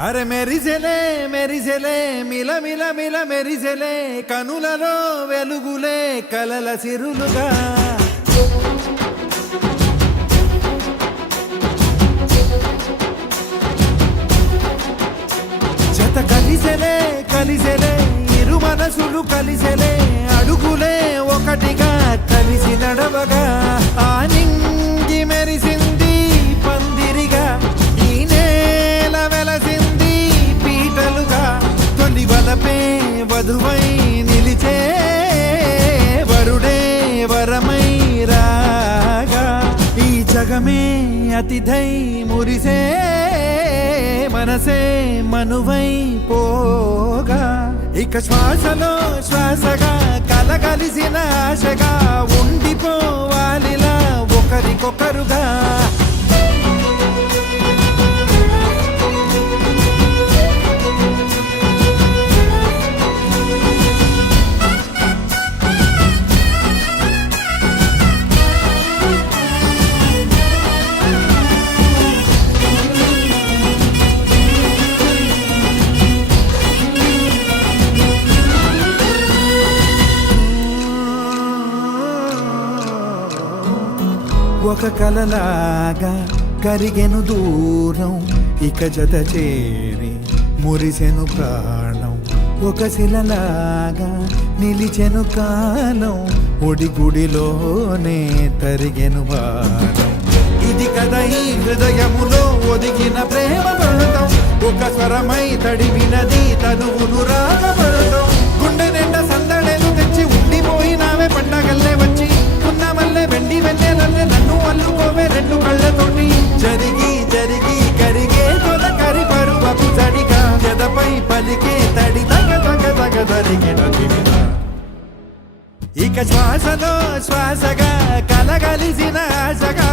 అరే మెరిసెలే మెరిసెలే మిల మిల మిల మెరిసెలే కనులలో వెలుగులే కలల సిరులుగా జత కలిసెలే కలిసెలే ఇరు మనసులు కలిసెలే అడుగులే ఒకటిగా కలిసి నడవగా ఆ నింగి మెరిసింది పందిరిగా ఈ నేల వెలసింది పీటలుగా తొలి వలపే వధువై నిలిచే వరుడే వరమై రాగా ఈ జగమే అతిథై మురిసే మనసే మనువై పోగా ఇక శ్వాసలో శ్వాసగా కలగలిసిన ఆశగా ఉండిపోవాలిలా ఒకరికొకరుగా ఒక కలలాగా కరిగెను దూరం ఇక జత చేరి మురిసెను ప్రాణం ఒక శిలలాగా నిలిచెను కాలం ఒడిగుడిలోనే తరిగెను భారం ఇది కదా ఈ హృదయములో ఒదిగిన ప్రేమ పడతాం ఒక స్వరమై తడివినది తనువును రాగపడతాం గుండె నిండా సందడేలు తెచ్చి ఉండిపోయినావే పండగల్లే వచ్చి ఉన్న మల్లె వెండి వెన్నెలల్లే నన్ను అల్లుకోవే రెండు కళ్ళతోటి జరిగి జరిగి కరిగే తొలకరి పరువపు తడిగా ఎదపై పలికే తడి తగ తగ తగ తరిగిన దివిన ఇక శ్వాసలో శ్వాసగా కలగలిసిన ఆశగా